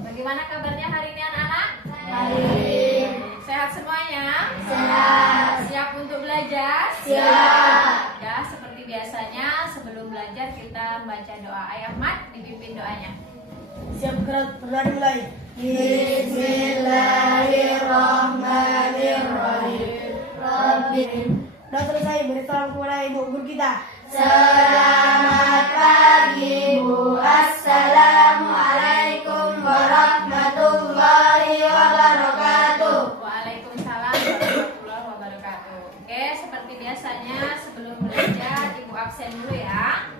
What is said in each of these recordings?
Bagaimana kabarnya hari ini anak-anak? Baik. Sehat semuanya? Sehat. Siap untuk belajar? Siap. Ya, seperti biasanya sebelum belajar kita baca doa. Ayah Ahmad dipimpin doanya. Siap gerak, berdoa dimulai. Bismillahirrahmanirrahim. Rabbi. Sudah selesai, beri salam kepada ibu guru kita. Selamat pagi Bu. Assalamualaikum warahmatullahi wabarakatuh. Waalaikumsalam warahmatullahi wabarakatuh. Oke, seperti biasanya sebelum belajar Ibu absen dulu ya.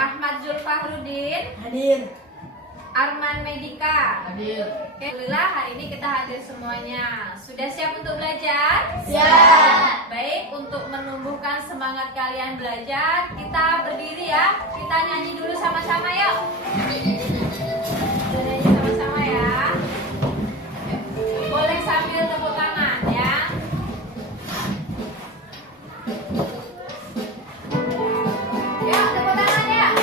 Ahmad Zulfahrudin, Hadir. Arman Medika. Hadir. Oke, alhamdulillah hari ini kita hadir semuanya. Sudah siap untuk belajar? Siap. Baik, untuk menumbuhkan semangat kalian belajar, kita berdiri ya. Kita nyanyi dulu sama-sama yuk. Kita nyanyi sama-sama ya. Boleh sambil tepuk tangan ya. Ya, tepuk tangan ya.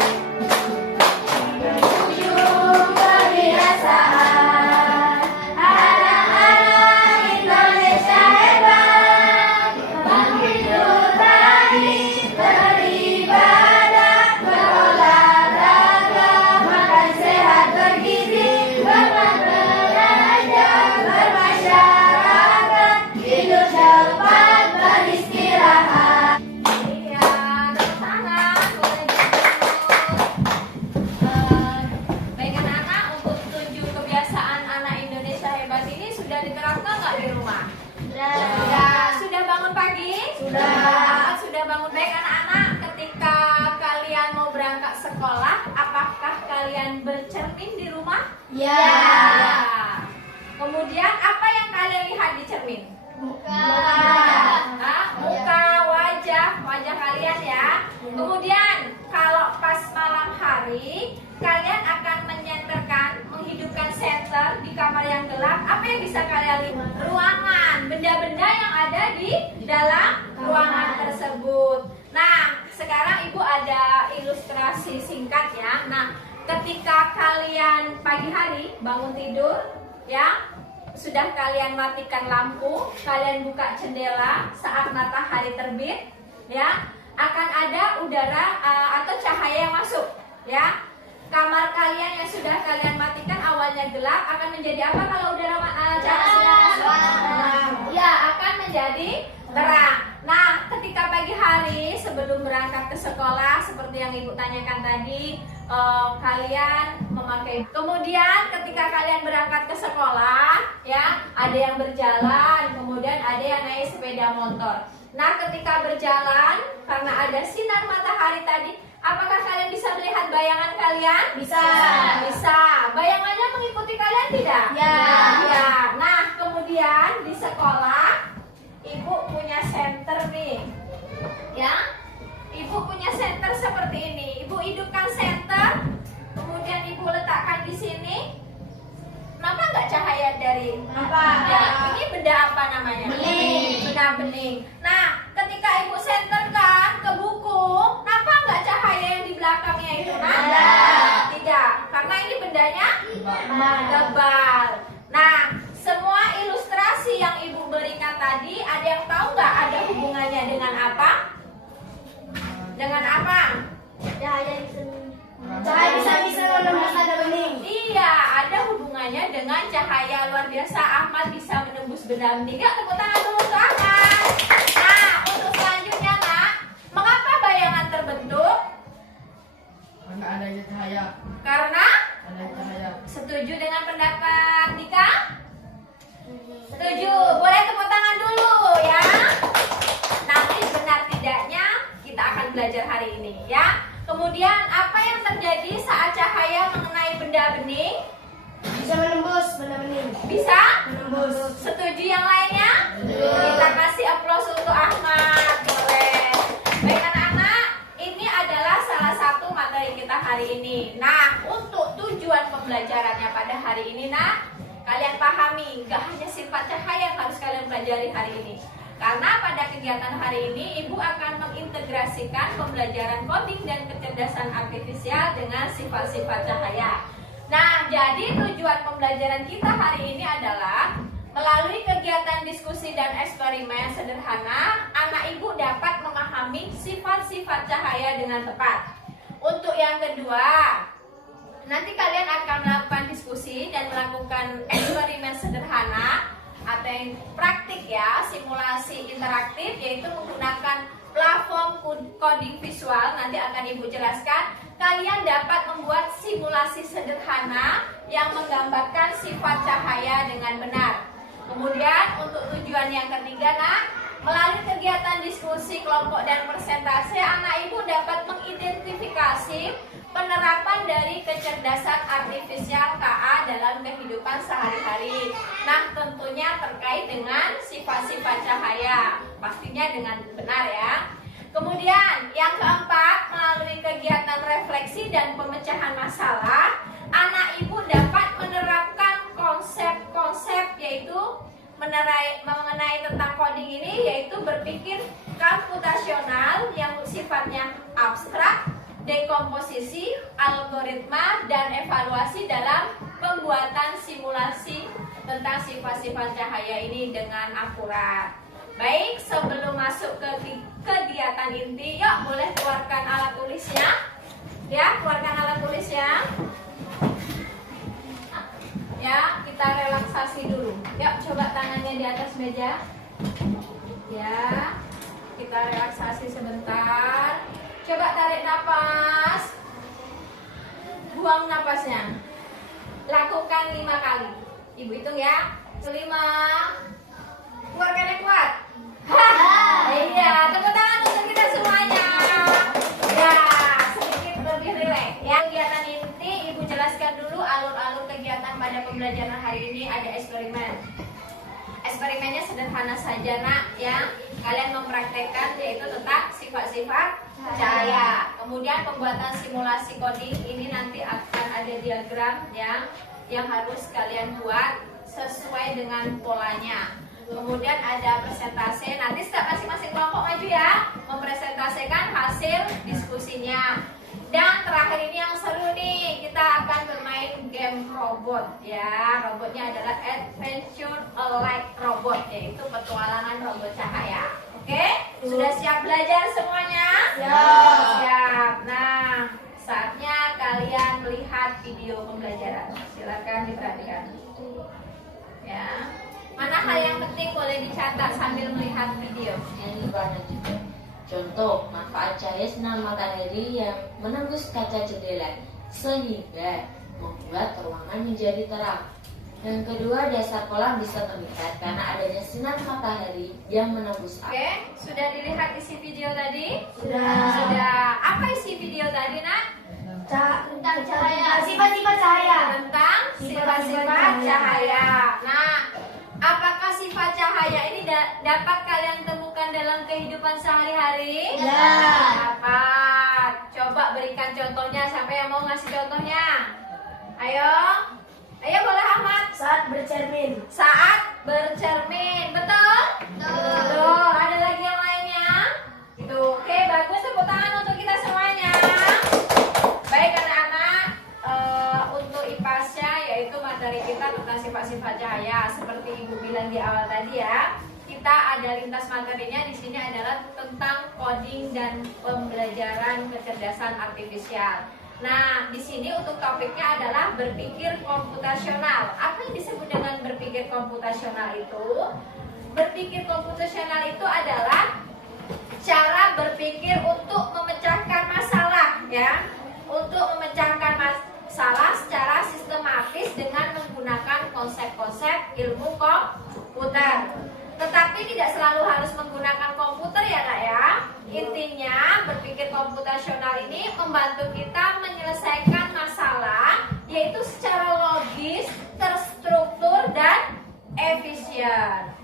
Sekolah, apakah kalian bercermin di rumah? Ya. Ya. Kemudian apa yang kalian lihat di cermin? Muka. Muka, wajah kalian ya. Kemudian kalau pas malam hari kalian akan menghidupkan senter di kamar yang gelap. Apa yang bisa kalian lihat? Ruangan, benda-benda yang ada di dalam ruangan tersebut. Nah, sekarang Ibu ada ilustrasi singkat ya. Nah, ketika kalian pagi hari bangun tidur ya, sudah kalian matikan lampu, kalian buka jendela saat matahari terbit ya, akan ada udara atau cahaya yang masuk ya. Kamar kalian yang sudah kalian matikan awalnya gelap akan menjadi apa kalau udara cahaya masuk? Ya, akan menjadi terang. Nah, ketika pagi hari sebelum berangkat ke sekolah seperti yang Ibu tanyakan tadi, kalian memakai. Kemudian ketika kalian berangkat ke sekolah, ya, ada yang berjalan, kemudian ada yang naik sepeda motor. Nah, ketika berjalan karena ada sinar matahari tadi, apakah kalian bisa melihat bayangan kalian? Bisa. Bisa. Bayangannya mengikuti kalian tidak? Ya. Ya. Nah, kemudian di sekolah Ibu punya senter nih, ya. Ibu punya senter seperti ini. Ibu hidupkan senter, kemudian Ibu letakkan di sini. Nampak nggak cahaya dari? Nampak. Ya, ini benda apa namanya? Bening. Benda bening. Nah, ketika Ibu senterkan ke buku, nampak nggak cahaya yang di belakangnya itu? Ada. Tidak, karena ini bendanya tebal. Nah, semua ilustrasi yang Ibu berikan tadi, ada yang tahu nggak ada hubungannya dengan apa? Dengan apa? Cahaya bisa menembus ada bening. Iya, ada hubungannya dengan cahaya luar biasa. Ahmad bisa menembus benda bening. Ya, tepuk tangan dulu untuk Ahmad. Nah, untuk selanjutnya nak, mengapa bayangan terbentuk? Karena adanya cahaya. Karena Ada cahaya. setuju dengan pendapat Dika? Setuju. terjadi saat cahaya mengenai benda bening? Bisa menembus benda bening. Bisa? Menembus. Setuju yang lainnya? Kita kasih aplaus untuk Ahmad. Boleh. Baik anak-anak, ini adalah salah satu materi kita hari ini. Nah, untuk tujuan pembelajarannya pada hari ini, nak, kalian pahami, gak hanya sifat cahaya yang harus kalian pelajari hari ini. Karena pada kegiatan hari ini, Ibu akan mengintegrasikan pembelajaran coding dan kecerdasan artifisial dengan sifat-sifat cahaya. Nah, jadi tujuan pembelajaran kita hari ini adalah melalui kegiatan diskusi dan eksperimen sederhana, anak ibu dapat memahami sifat-sifat cahaya dengan tepat. Untuk yang kedua, nanti kalian akan melakukan diskusi dan melakukan eksperimen sederhana atau yang praktik ya, simulasi interaktif, yaitu menggunakan platform coding visual. Nanti akan ibu jelaskan. Kalian dapat membuat simulasi sederhana yang menggambarkan sifat cahaya dengan benar. Kemudian untuk tujuan yang ketiga, nak, melalui kegiatan diskusi kelompok dan persentase, anak ibu dapat mengidentifikasi penerapan dari kecerdasan artifisial KA dalam kehidupan sehari-hari. Nah, tentunya terkait dengan sifat-sifat cahaya, pastinya dengan benar ya. Kemudian yang keempat, melalui kegiatan refleksi dan pemecahan masalah, anak ibu dapat menerapkan konsep-konsep yaitu mengenai tentang coding ini, yaitu berpikir komputasional yang sifatnya abstrak, dekomposisi, algoritma, dan evaluasi dalam pembuatan simulasi tentang sifat-sifat cahaya ini dengan akurat. Baik, sebelum masuk ke kegiatan inti, yuk boleh keluarkan alat tulisnya. Ya, keluarkan alat tulisnya. Ya, kita relaksasi dulu. Yuk, coba tangannya di atas meja. Ya, kita relaksasi sebentar. Coba tarik nafas. Buang nafasnya. Lakukan 5 kali. Ibu hitung ya. 5. Keluarkan yang kuat. Iya, tepuk tangan untuk kita semuanya. Ya, sedikit lebih rileks. Yang kegiatan inti, Ibu jelaskan dulu alur-alur kegiatan pada pembelajaran hari ini. Ada eksperimen. Eksperimennya sederhana saja, nak, ya. Kalian mempraktekkan yaitu tentang sifat-sifat cahaya. Kemudian pembuatan simulasi coding ini nanti akan ada diagram yang harus kalian buat sesuai dengan polanya. Kemudian ada presentase. Nanti setiap masing-masing kelompok maju ya, mempresentasikan hasil diskusinya. Dan terakhir ini yang seru nih, kita akan bermain game robot ya. Robotnya adalah Adventure Alike Robot, yaitu petualangan robot cahaya. Oke? Sudah siap belajar semuanya? Siap. Nah, saatnya kalian melihat video pembelajaran. Silakan diperhatikan. Ya. Mana hal yang penting boleh dicatat sambil melihat video. Yang diwarnai juga. Contoh, manfaat cahaya sinar matahari yang menembus kaca jendela sehingga membuat ruangan menjadi terang. Yang kedua, dasar kolam bisa meningkat karena adanya sinar matahari yang menembus air. Oke, sudah dilihat isi video tadi? Sudah. Apa isi video tadi, nak? Tentang cahaya. Sifat-sifat cahaya. Tentang sifat-sifat cahaya. Nah, apakah sifat cahaya ini dapat kalian temukan dalam kehidupan sehari-hari? Ya. Dapat. Coba berikan contohnya. Siapa yang mau ngasih contohnya? Ayo. Ayo boleh Ahmad. Saat bercermin. Saat bercermin. Betul? Betul. Ada lagi yang lainnya? Itu. Oke, bagus. Tepuk tangan untuk kita semuanya. Baik anak-anak, untuk IPAS-nya yaitu materi kita tentang sifat-sifat cahaya. Seperti Ibu bilang di awal tadi ya, kita ada lintas materinya di sini adalah tentang coding dan pembelajaran kecerdasan artifisial. Nah, di sini untuk topiknya adalah berpikir komputasional. Apa yang disebut dengan berpikir komputasional itu? Berpikir komputasional itu adalah cara berpikir untuk memecahkan masalah ya. Untuk memecahkan masalah secara sistematis dengan menggunakan konsep-konsep ilmu komputer. Tetapi tidak selalu harus menggunakan komputer ya nak ya. Intinya berpikir komputasional ini membantu kita menyelesaikan menyelesaikan masalah, yaitu secara logis, terstruktur, dan efisien.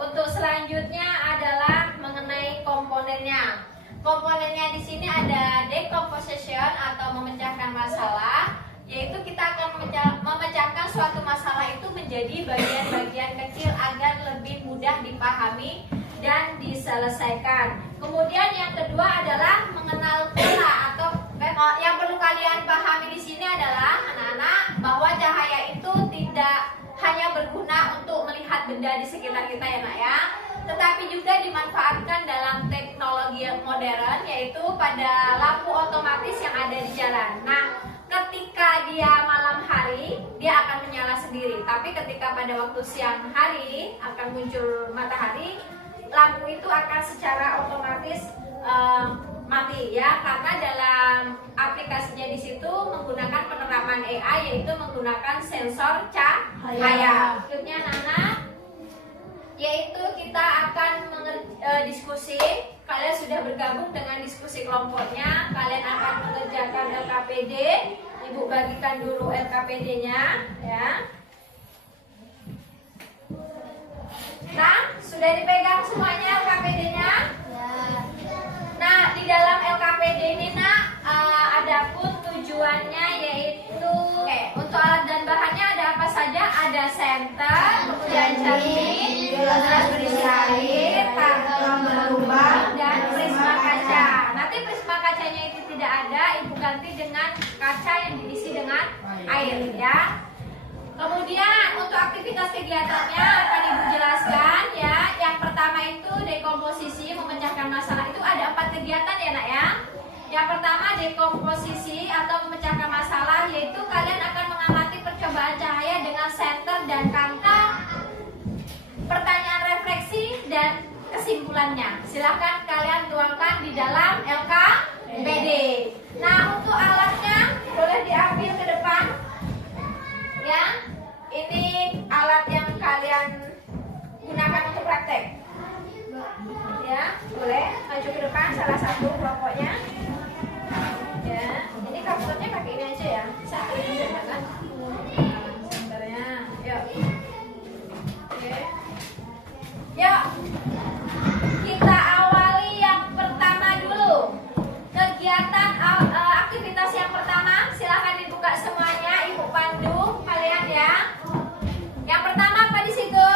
Untuk selanjutnya adalah mengenai komponennya. Komponennya di sini ada decomposition atau memecahkan masalah, yaitu kita akan memecahkan suatu masalah itu menjadi bagian-bagian kecil agar lebih mudah dipahami dan diselesaikan. Kemudian yang kedua adalah mengenal pola, atau yang perlu kalian pahami di sini adalah anak-anak bahwa cahaya itu tidak hanya berguna untuk melihat benda di sekitar kita ya nak ya, tetapi juga dimanfaatkan dalam teknologi yang modern, yaitu pada lampu otomatis yang ada di jalan. Nah, ketika dia malam hari, dia akan menyala sendiri. Tapi ketika pada waktu siang hari akan muncul matahari, lampu itu akan secara otomatis mati ya, karena dalam aplikasinya di situ menggunakan penerapan AI, yaitu menggunakan sensor cahaya. Berikutnya anak-anak, yaitu kita akan diskusi. Kalian sudah bergabung dengan diskusi kelompoknya. Kalian akan mengerjakan LKPD. Ibu bagikan dulu LKPD-nya ya. Nah, sudah dipegang semuanya LKPD-nya? Nah, di dalam LKPD ini nak, adapun tujuannya yaitu untuk alat dan bahannya ada apa saja? Ada senter, kemudian cermin, gelas berisi air, karton berlubang, dan prisma kaca. Nanti prisma kacanya itu tidak ada, ibu ganti dengan kaca yang diisi dengan air ya. Kemudian untuk aktivitas kegiatannya akan ibu jelaskan ya. Yang pertama itu dekomposisi, memecahkan masalah. Itu ada 4 kegiatan ya nak ya. Yang pertama dekomposisi atau memecahkan masalah, yaitu kalian akan mengamati percobaan cahaya dengan senter dan kantong, pertanyaan refleksi dan kesimpulannya. Silahkan kalian tuangkan di dalam LKPD. Nah, untuk alatnya boleh diambil ke depan ya. Ini alat yang kalian gunakan untuk praktek ya. Boleh maju ke depan salah satu kelompoknya ya. Ini kartonnya pakai ini aja ya, bisa kan sebenarnya. Yuk, oke, yuk kita awali yang pertama dulu. Kegiatan aktivitas yang pertama, silahkan dibuka semuanya, ibu pandu kalian ya. Yang pertama apa di situ?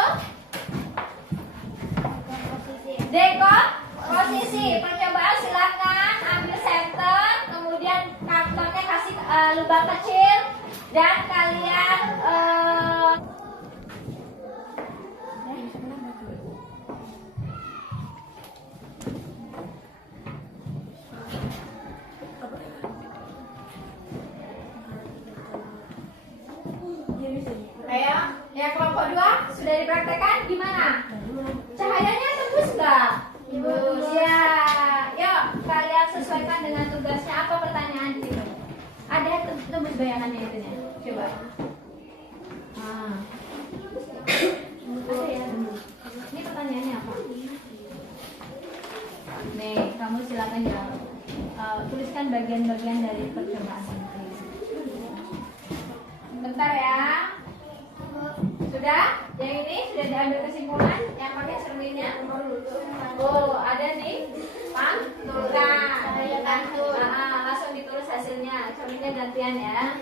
Dekomposisi. Percobaan silakan ambil senter, kemudian kartonnya kasih lubang kecil, dan kalian ayo, yang kelompok 2 sudah dipraktekkan gimana? Cahayanya tembus nggak? Tembus ya. Yuk kalian sesuaikan dengan tugasnya. Apa pertanyaan di sini? Ada tembus bayangannya itu ya? Coba. Ada ya? Ini pertanyaannya apa? Nih, kamu silakan jawab. Tuliskan bagian-bagian dari percobaan ini. Bentar ya. Sudah? Yang ini sudah diambil kesimpulan? Yang pakai cerminnya? Oh, ada nih. Pantulan. Langsung ditulis hasilnya. Cerminnya gantian ya.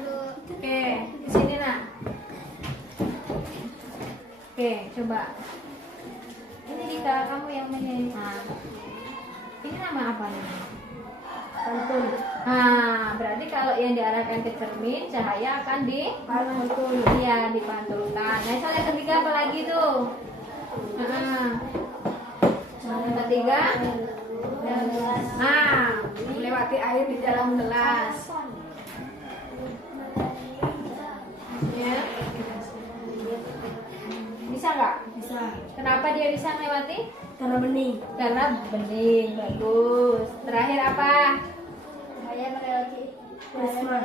Oke, di sini nah. Oke, coba. Ini Dika, kamu yang menyanyi. Ini nama apa nih? Pantul. Nah, berarti kalau yang diarahkan ke cermin, cahaya akan dipantul. Iya, dipantulkan. Nah, soal yang ketiga apa lagi tuh? Yang ketiga, melewati air di dalam gelas. Ya. Bisa nggak? Bisa. Kenapa dia bisa melewati? Karena bening. Karena bening. Bagus. Terakhir apa? Saya melewati. Prisma.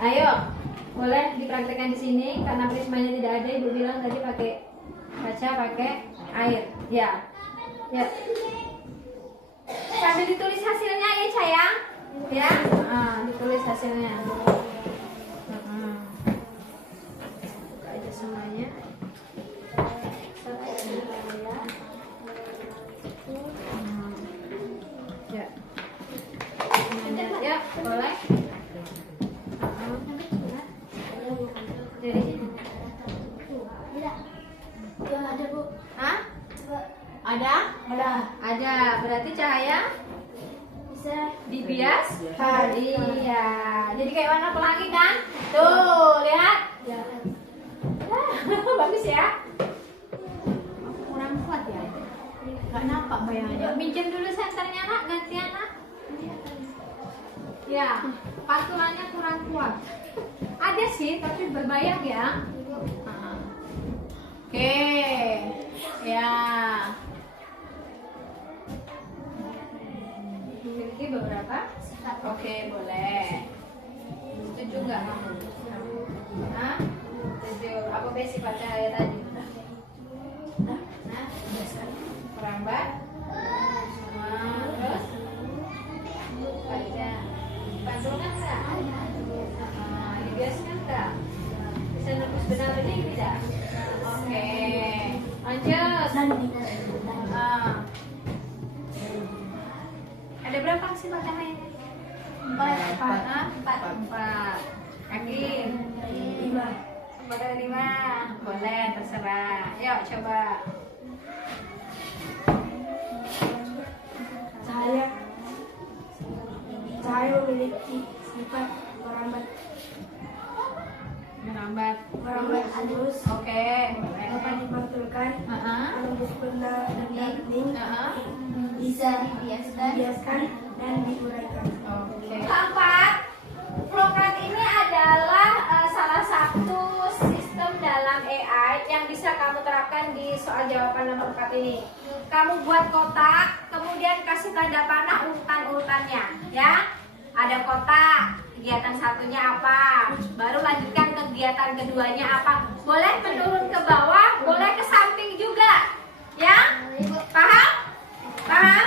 Ayo, boleh dipraktekkan di sini karena prismanya tidak ada. Ibu bilang tadi pakai kaca, pakai air. Ya, ya. Sambil ditulis hasilnya ya sayang. Ya, ditulis hasilnya. Buka aja semuanya. Ya. Ya, boleh. Jadi Ada Bu. Hah? Ada? Ada. Berarti cahaya Bisa. dibias? Kan. Iya. Jadi kayak warna pelangi kan? Tuh, lihat. Ya. Bagus ya. Kurang kuat ya. Gak nampak bayangannya. Minjem dulu senternya nak, gantian nak. Ya, pantulannya kurang kuat. Ada sih, tapi berbayang ya. Oke, ya. Memiliki beberapa? Oke, boleh. Setuju nggak kamu? Hah? Setuju. Apa basic baca ayat tadi? Nah, merambat. Terus baca. Pantulan nggak? Dibiaskan nggak? Bisa nembus benar ini tidak? Oke, lanjut. Ada berapa sih mataharinya? Empat. Kaki? 5. Pada 5. Boleh, terserah. Yuk, coba. Cahaya memiliki sifat Merambat halus. Oke, boleh. Dapat dipantulkan, menembus benda bening, bisa dibiaskan dan diuraikan. Oke. Keempat, Flowcard ini adalah salah satu sistem dalam AI yang bisa kamu terapkan di soal jawaban nomor 4 ini. Kamu buat kotak, kemudian kasih tanda panah urutan-urutannya, ya. Ada kotak, kegiatan satunya apa, baru lanjutkan kegiatan keduanya apa. Boleh menurun ke bawah, boleh ke samping juga, ya. Paham? Paham?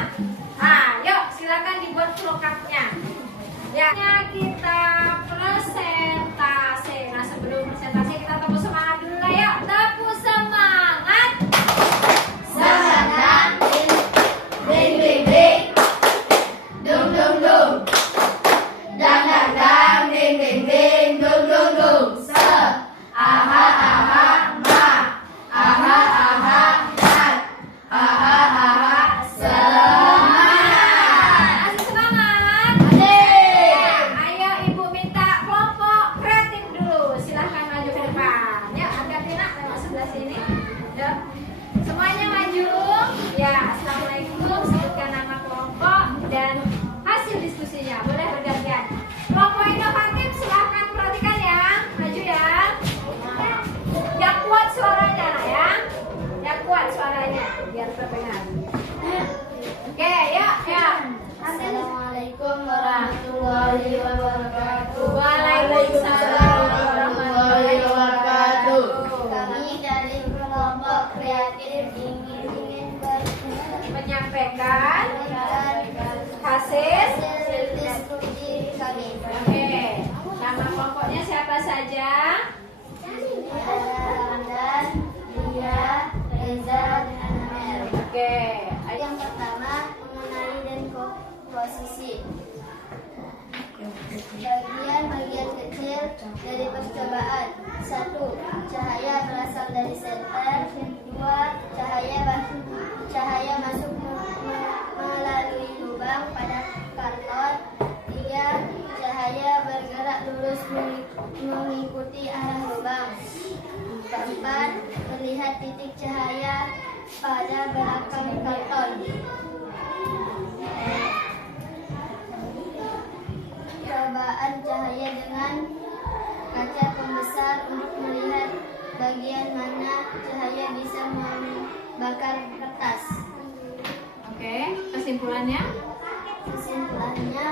Nah, yuk silakan dibuat flowcardnya. Ya, kita presentasi. Nah, sebelum presentasi kita tepuk semangat dulu lah, yuk. Tepuk semangat. Semangat, ding ding ding, dung dung dung, dang dang dang, ding ding ding, dung dung dung. Aha aha ma, aha aha mat, aha aha semangat. Masih semangat? Ayo Ibu minta kelompok kreatif dulu. Silahkan maju ke depan. Ya, hati-hati nak, tengok sebelah sini. Yuk. Semuanya maju. Ya, assalamualaikum. Sebutkan nama kelompok dan hasil diskusinya. Boleh bergantian. Kelompok inovatif silahkan perhatikan ya. Maju ya. Yang kuat suaranya nak ya. Yang kuat suaranya biar terdengar. Oke, yuk, yuk. Assalamualaikum warahmatullahi wabarakatuh. Waalaikumsalam warahmatullahi wabarakatuh. Kami dari kelompok kreatif ingin Menyampaikan hasil. diskusi kami. Oke, nama kelompoknya siapa saja? Ramadan, Lia, Reza, dan Amel. Oke, ayo. Yang pertama mengenali dan komposisi. Bagian-bagian kecil dari percobaan. 1. Cahaya berasal dari senter. 2. Cahaya masuk melalui lubang pada karton. 3. Cahaya bergerak lurus mengikuti arah lubang. 4. Terlihat titik cahaya pada belakang karton. Cobaan cahaya dengan kaca pembesar untuk melihat bagian mana cahaya bisa membakar kertas. Oke, kesimpulannya? Kesimpulannya,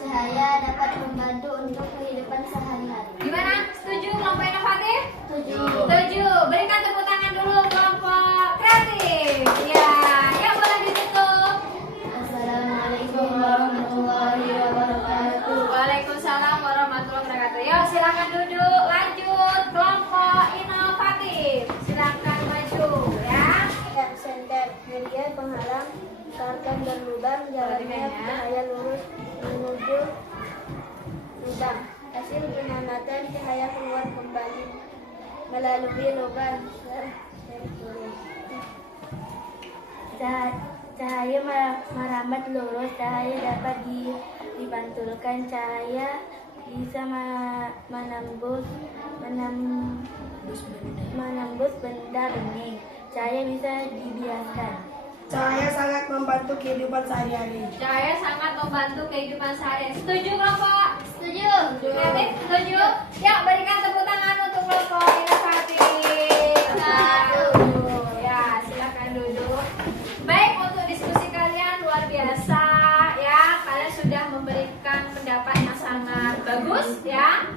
cahaya dapat membantu untuk kehidupan sehari-hari. Gimana? Setuju kelompok inovatif? Setuju. Setuju. Berikan tepuk tangan dulu kelompok kreatif. Ya, yang boleh ditutup. Assalamualaikum warahmatullahi wabarakatuh. Usahakan berlubang, jalannya cahaya lurus menuju lubang. Hasil pengamatan cahaya keluar kembali melalui lubang. Cahaya merambat lurus, cahaya dapat dipantulkan, cahaya bisa menembus benda bening, cahaya bisa dibiaskan. Cahaya sangat membantu kehidupan sehari-hari. Cahaya sangat membantu kehidupan sehari-hari. Setuju kelompok? Setuju. Kreatif? Setuju? Ya, berikan tepuk tangan untuk kelompok inovatif. Ya, silakan duduk. Baik, untuk diskusi kalian luar biasa ya. Kalian sudah memberikan pendapat yang sangat bagus ya.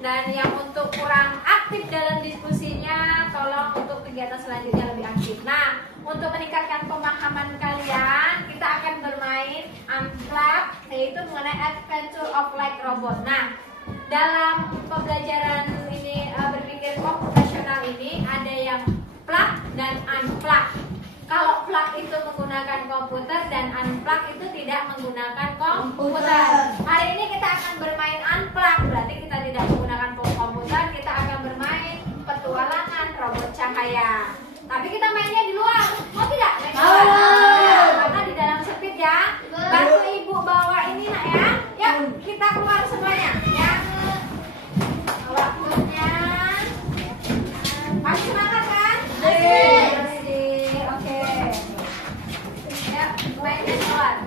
Dan yang untuk kurang aktif dalam diskusinya, tolong untuk kegiatan selanjutnya lebih aktif. Nah, untuk meningkatkan pemahaman kalian, kita akan bermain unplug, yaitu mengenai Adventure of Like Robot. Nah, dalam pembelajaran ini berpikir komputasional ini ada yang plug dan unplug. Kalau plug itu menggunakan komputer dan unplug itu tidak menggunakan komputer. Hari ini kita akan bermain unplug, berarti kita tidak menggunakan komputer, kita akan bermain petualangan robot cahaya. Tapi kita mainnya di luar, mau tidak? Main di luar? Ya, karena di dalam sempit ya. Bantu ibu bawa ini nak ya. Yuk, kita keluar semuanya. Ya. Waktunya. Masih semangat kan? Masih. Oke. Ya, main di luar.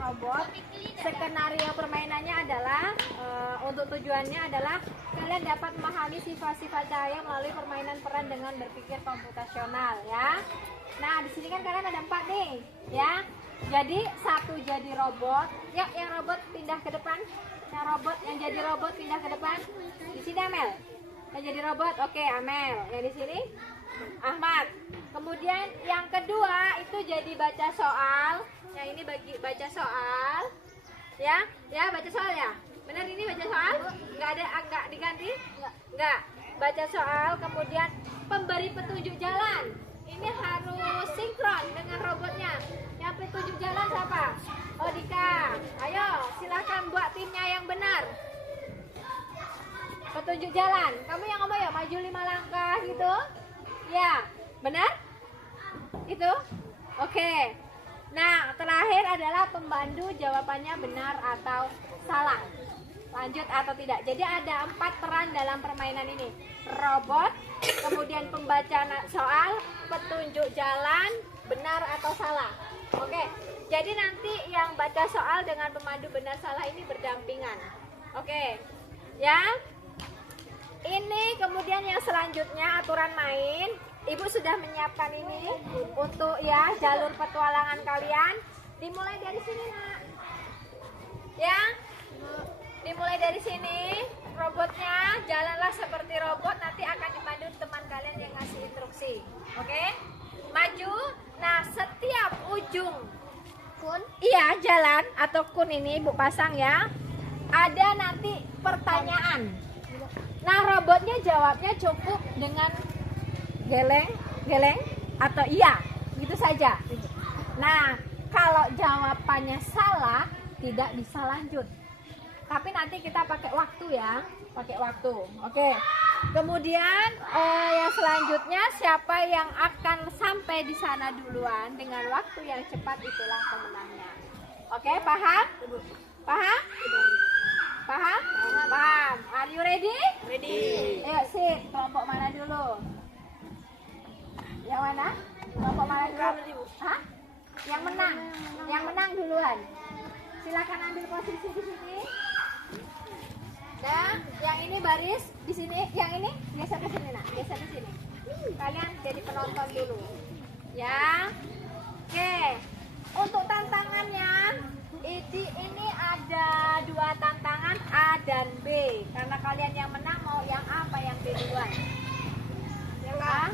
Robot. Skenario permainannya adalah untuk tujuannya adalah kalian dapat memahami sifat-sifat cahaya melalui permainan peran dengan berpikir komputasional ya. Nah, di sini kan kalian ada 4 nih ya. Jadi satu jadi robot. Yuk, yang robot pindah ke depan. Yang jadi robot pindah ke depan. Di sini Amel. Yang jadi robot, oke Amel. Yang di sini Ahmad. Kemudian yang kedua itu jadi baca soal. Yang ini bagi baca soal. Ya baca soal ya. Benar ini baca soal? Enggak diganti? Enggak. Baca soal, kemudian pemberi petunjuk jalan. Ini harus sinkron dengan robotnya. Yang petunjuk jalan siapa? Oh, Dika. Ayo, silahkan buat timnya yang benar. Petunjuk jalan. Kamu yang ngomong ya, maju 5 langkah gitu. Ya, benar? Itu? Oke. Nah, terakhir adalah pembantu jawabannya benar atau salah. Lanjut atau tidak. Jadi ada 4 peran dalam permainan ini. Robot, kemudian pembaca soal, petunjuk jalan, benar atau salah. Oke. Jadi nanti yang baca soal dengan pemandu benar salah ini berdampingan. Oke. Ya. Ini kemudian yang selanjutnya aturan main. Ibu sudah menyiapkan ini untuk ya jalur petualangan kalian. Dimulai dari sini nak. Ya, dimulai dari sini. Robotnya jalanlah seperti robot. Nanti akan dipandu teman kalian yang ngasih instruksi. Oke? Maju. Nah, setiap ujung kun, iya jalan atau kun ini ibu pasang ya. Ada nanti pertanyaan. Nah, robotnya jawabnya cukup dengan geleng atau iya, gitu saja. Nah, kalau jawabannya salah, tidak bisa lanjut. Tapi nanti kita pakai waktu ya, pakai waktu. Oke. Kemudian yang selanjutnya siapa yang akan sampai di sana duluan dengan waktu yang cepat itulah pemenangnya. Oke, paham? Paham? Paham? Paham. Are you ready? Ready. Ayo sit, kelompok mana dulu? Yang mana? Kelompok mana dulu? Hah? Yang menang. Yang menang duluan. Silakan ambil posisi di sini. Nah, yang ini baris di sini. Yang ini geser ke sini nak, geser di sini. Kalian jadi penonton dulu. Ya. Oke. Untuk tantangannya, ini ada 2 tantangan A dan B. Karena kalian yang menang mau yang A apa yang B duluan? Yang A.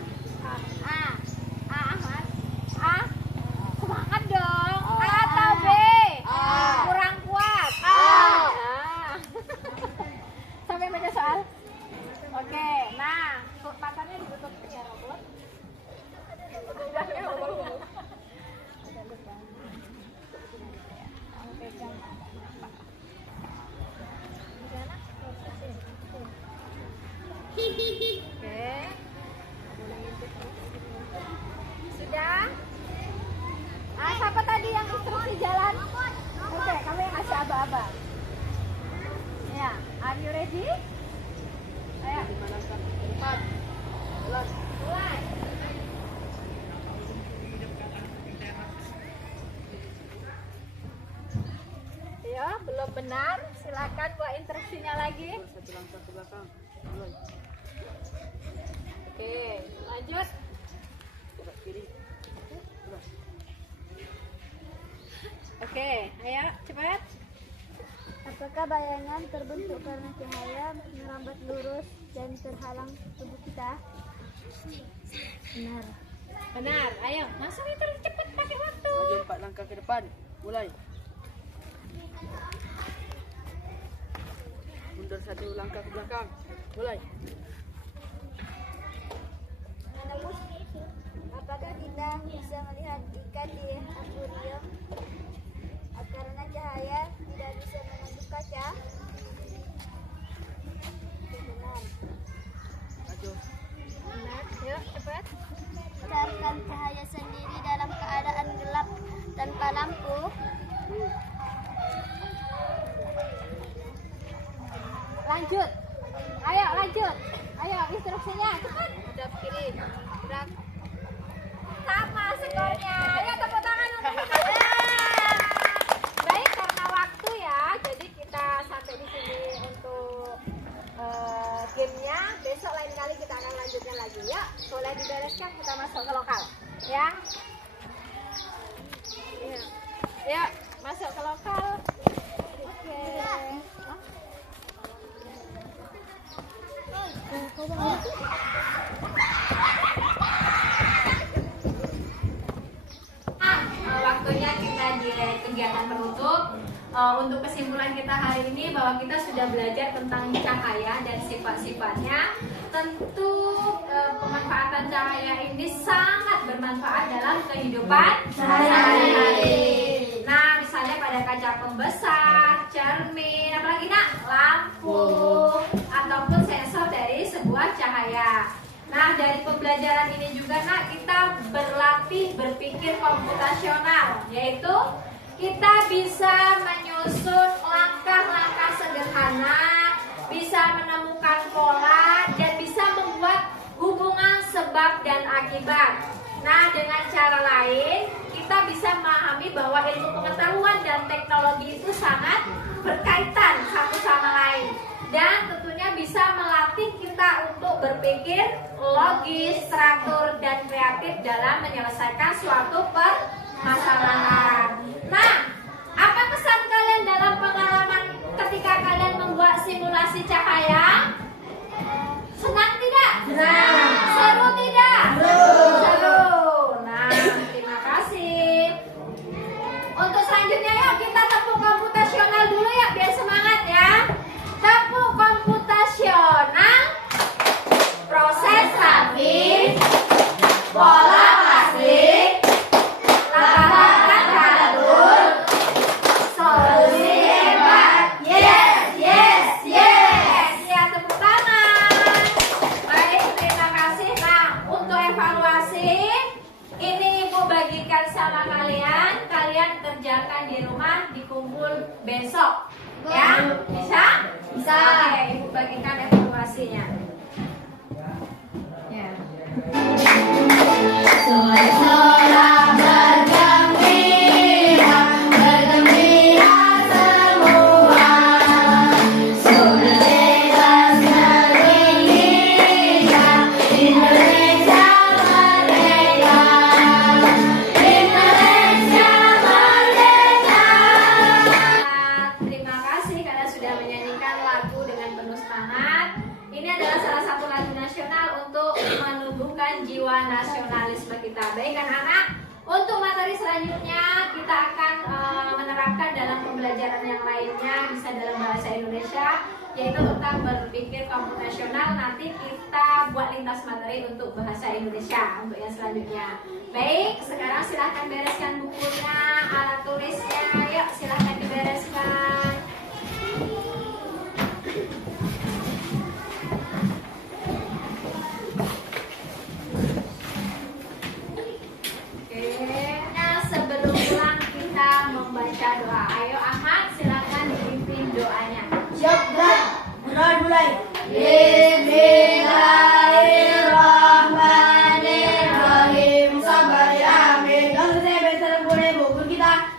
A. benar. Silakan buat instruksinya lagi. Satu langkah ke belakang. Mulai. Oke, lanjut. Gerak kiri. Mulai. Oke, ayo cepat. Apakah bayangan terbentuk karena cahaya merambat lurus dan terhalang tubuh kita? Benar. Benar, ayo langsung itu cepat pakai waktu. Maju 4 langkah ke depan. Mulai. Mundur 1 langkah ke belakang. Mulai. Apakah kita bisa melihat ikan di akuarium karena cahaya tidak bisa menembus kaca? Benar. Maju. Benar, yuk cepat. Biarkan cahaya sendiri dalam keadaan gelap tanpa lampu. Lanjut. Ayo lanjut. Ayo instruksinya cepat. Udah kiri. Gerak. Sama skornya. Ayo tepuk tangan untuk kita. Baik, karena waktu ya, jadi kita sampai di sini untuk gamenya. Besok lain kali kita akan lanjutnya lagi ya. Boleh dibereskan, kita masuk ke lokal ya. Iya. Ya, masuk ke lokal. Oke. Waktunya kita di kegiatan penutup. Untuk kesimpulan kita hari ini bahwa kita sudah belajar tentang cahaya dan sifat-sifatnya. Tentu pemanfaatan cahaya ini sangat bermanfaat dalam kehidupan sehari-hari. Nah, misalnya pada kaca pembesar, cermin, apalagi nak, lampu, ataupun sensor dari sebuah cahaya. Nah, dari pembelajaran ini juga nak, kita berlatih berpikir komputasional, yaitu kita bisa menyusun langkah-langkah sederhana, bisa menemukan pola, dan bisa membuat hubungan sebab dan akibat. Nah, dengan cara lain, kita bisa memahami bahwa ilmu pengetahuan dan teknologi itu sangat berkaitan satu sama lain. Dan tentunya bisa melatih kita untuk berpikir logis, teratur, dan kreatif dalam menyelesaikan suatu permasalahan. Nah, apa pesan kalian dalam pengalaman ketika kalian membuat simulasi cahaya? Senang tidak? Senang. Seru tidak? Seru. Nah, terima kasih. Untuk selanjutnya yuk kita tepuk komputasional dulu ya, biar semangat ya. Tepuk komputasional. Proses grafik, pola plastik, langkah-langkah teratur, solusi hebat. Yes, yes, yes. Ya, tepuk tangan. Baik, terima kasih. Nah, untuk evaluasi, ini Ibu bagikan sama kalian. Kalian kerjakan di rumah, dikumpul besok. Ya, bisa? Bisa. Oke, Ibu bagikan evaluasinya. Ya. Sorak-sorak bergembira, bergembira semua. Sudah bebas Indonesia, Indonesia merdeka, Indonesia merdeka. Terima kasih karena sudah menyanyikan lagu dengan penuh semangat. Ini adalah salah satu lagu nasional untuk menumbuhkan jiwa nasionalisme kita. Baik anak-anak, untuk materi selanjutnya kita akan menerapkan dalam pembelajaran yang lainnya, bisa dalam bahasa Indonesia, yaitu tentang berpikir komputasional. Nanti kita buat lintas materi untuk bahasa Indonesia untuk yang selanjutnya. Baik, sekarang silahkan bereskan bukunya, alat tulisnya. Yuk, silahkan dibereskan. Nah, sebelum pulang kita membaca doa. Ayo Ahmad, silakan dipimpin doanya. Siap, berat mulai. Bismillahirrahmanirrahim. Sabar ya, amin. Langsung saya baca buku kita.